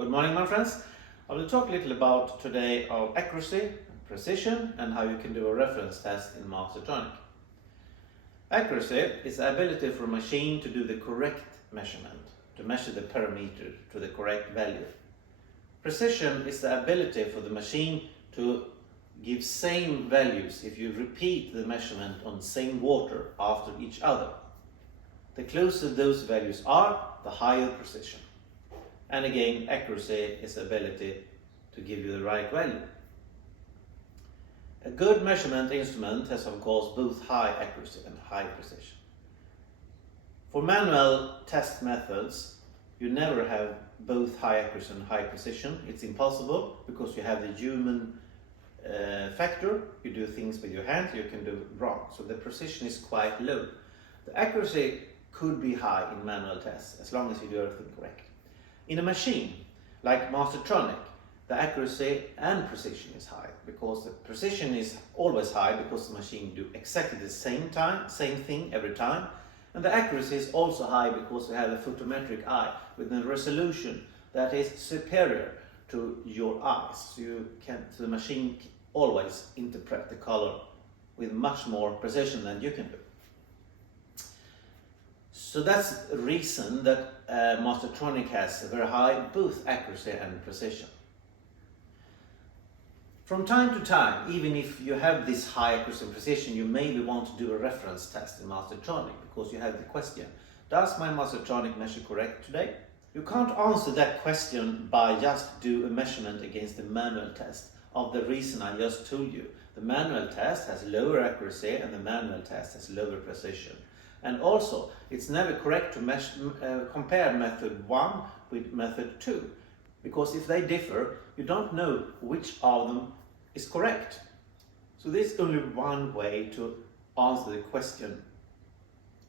Good morning, my friends. I will talk a little about today of accuracy, precision, and how you can do a reference test in Mastertronic. Accuracy is the ability for a machine to do the correct measurement, to measure the parameter to the correct value. Precision is the ability for the machine to give same values if you repeat the measurement on same water after each other. The closer those values are, the higher precision. And again, accuracy is the ability to give you the right value. A good measurement instrument has of course both high accuracy and high precision. For manual test methods, you never have both high accuracy and high precision. It's impossible because you have the human factor. You do things with your hands, you can do wrong. So the precision is quite low. The accuracy could be high in manual tests as long as you do everything correct. In a machine like Mastertronic, the accuracy and precision is high because the precision is always high because the machine do exactly the same thing every time. And the accuracy is also high because we have a photometric eye with a resolution that is superior to your eyes. So the machine can always interpret the color with much more precision than you can do. So that's the reason that Mastertronic has a very high both accuracy and precision. From time to time, even if you have this high accuracy and precision, you maybe want to do a reference test in Mastertronic because you have the question, does my Mastertronic measure correct today? You can't answer that question by just do a measurement against the manual test of the reason I just told you. The manual test has lower accuracy and the manual test has lower precision. And also, it's never correct to compare method 1 with method 2, because if they differ, you don't know which of them is correct. So there's only one way to answer the question.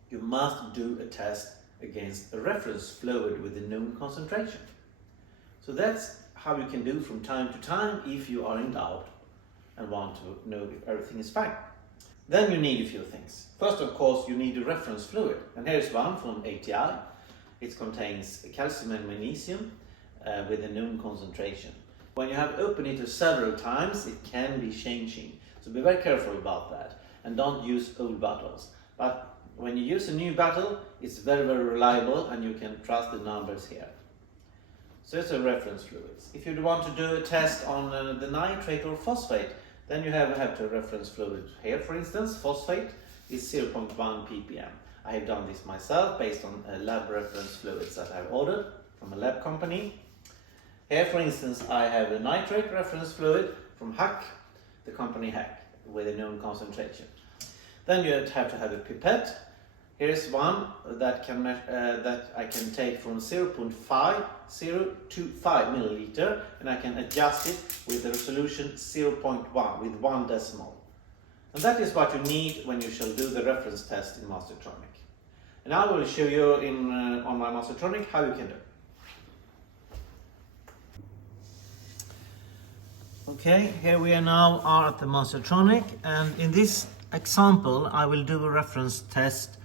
You must do a test against a reference fluid with a known concentration. So that's how you can do from time to time if you are in doubt and want to know if everything is fine. Then you need a few things. First, of course, you need a reference fluid. And here's one from ATI. It contains calcium and magnesium with a known concentration. When you have opened it several times, it can be changing. So be very careful about that. And don't use old bottles. But when you use a new bottle, it's very, very reliable and you can trust the numbers here. So it's a reference fluid. If you want to do a test on the nitrate or phosphate, then you have to reference fluid. Here, for instance, phosphate is 0.1 ppm. I have done this myself based on lab reference fluids that I've ordered from a lab company. Here, for instance, I have a nitrate reference fluid from Hack, the company Hack, with a known concentration. Then you have to have a pipette. Here's one that I can take from 0.50 to 5 milliliter, and I can adjust it with the resolution 0.1 with 1 decimal. And that is what you need when you shall do the reference test in Mastertronic. And I will show you on my Mastertronic how you can do it. Okay, here we are at the Mastertronic, and in this example I will do a reference test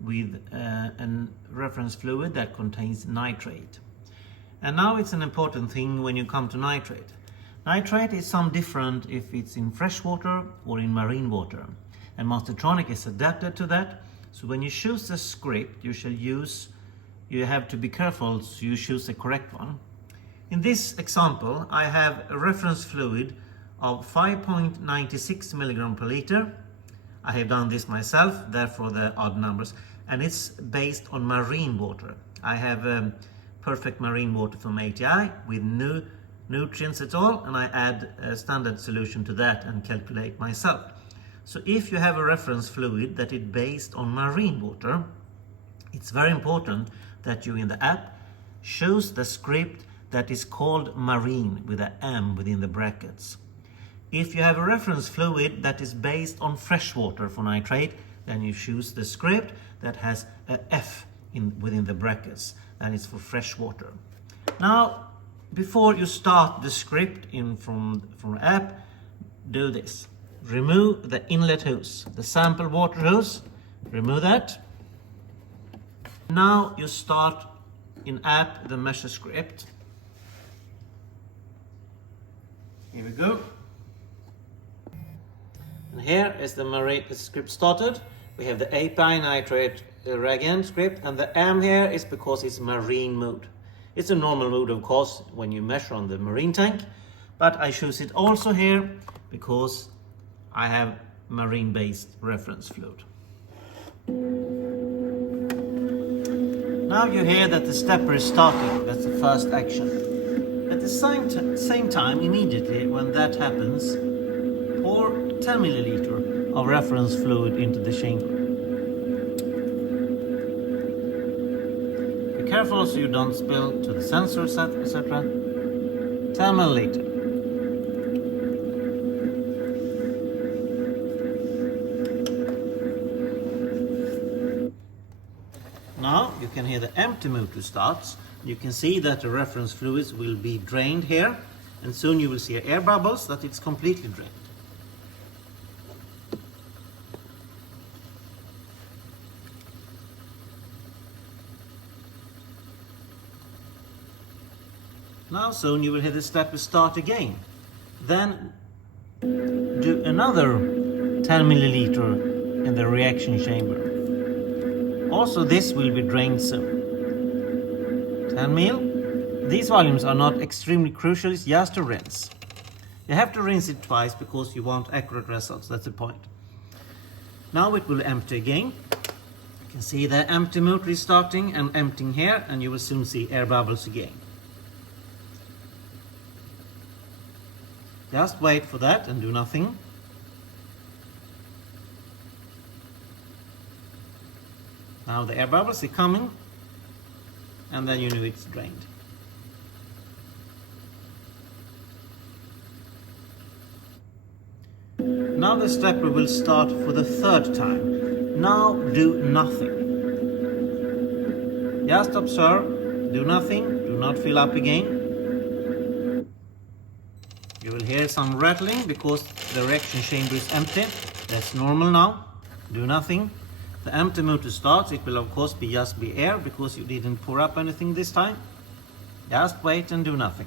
with a reference fluid that contains nitrate. And now it's an important thing when you come to nitrate. Nitrate is some different if it's in fresh water or in marine water. And Mastertronic is adapted to that. So when you choose the script, you have to be careful so you choose the correct one. In this example, I have a reference fluid of 5.96 milligram per liter. I have done this myself, therefore the odd numbers, and it's based on marine water. I have perfect marine water from ATI with no nutrients at all, and I add a standard solution to that and calculate myself. So if you have a reference fluid that is based on marine water, it's very important that you in the app choose the script that is called marine with an M within the brackets. If you have a reference fluid that is based on fresh water for nitrate, then you choose the script that has a F within the brackets, and it's for fresh water. Now, before you start the script from the app, do this. Remove the inlet hose, the sample water hose, remove that. Now you start in app the measure script. Here we go. And here is the marine script started. We have the API nitrate reagent script, and the M here is because it's marine mode. It's a normal mode, of course, when you measure on the marine tank, but I choose it also here because I have marine-based reference fluid. Now you hear that the stepper is starting. That's the first action. At the same time, immediately when that happens, pour 10 milliliter of reference fluid into the chamber. Be careful so you don't spill to the sensor, etc. 10 milliliter. Now you can hear the empty motor starts. You can see that the reference fluids will be drained here, and soon you will see air bubbles that it's completely drained. Now soon you will hear the stepper start again. Then do another 10 milliliter in the reaction chamber. Also this will be drained soon. 10 ml. These volumes are not extremely crucial, it's just a rinse. You have to rinse it twice because you want accurate results, that's the point. Now it will empty again. You can see the empty motor is starting and emptying here, and you will soon see air bubbles again. Just wait for that and do nothing. Now the air bubbles are coming, and then you know it's drained. Now the stepper will start for the third time. Now do nothing. Just observe, do nothing, do not fill up again. You will hear some rattling because the reaction chamber is empty. That's normal now. Do nothing. The empty motor starts. It will of course just be air because you didn't pour up anything this time. Just wait and do nothing.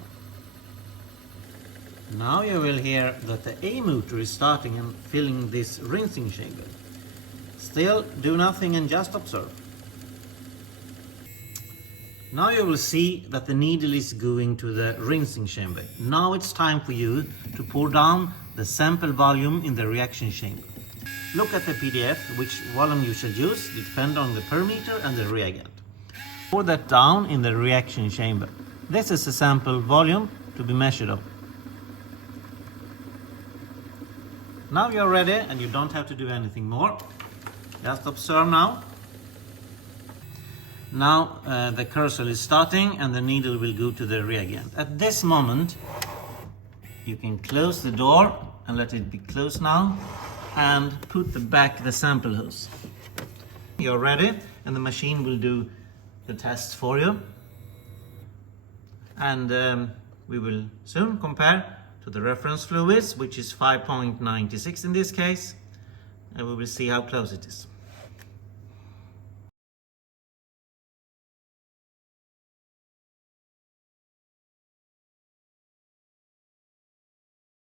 Now you will hear that the A motor is starting and filling this rinsing chamber. Still do nothing and just observe. Now you will see that the needle is going to the rinsing chamber. Now it's time for you to pour down the sample volume in the reaction chamber. Look at the PDF, which volume you should use, depend on the parameter and the reagent. Pour that down in the reaction chamber. This is a sample volume to be measured of. Now you're ready and you don't have to do anything more. Just observe now. Now the cursor is starting and the needle will go to the reagent. At this moment, you can close the door and let it be closed now, and put back the sample hose. You're ready and the machine will do the tests for you. And we will soon compare to the reference fluids, which is 5.96 in this case, and we will see how close it is.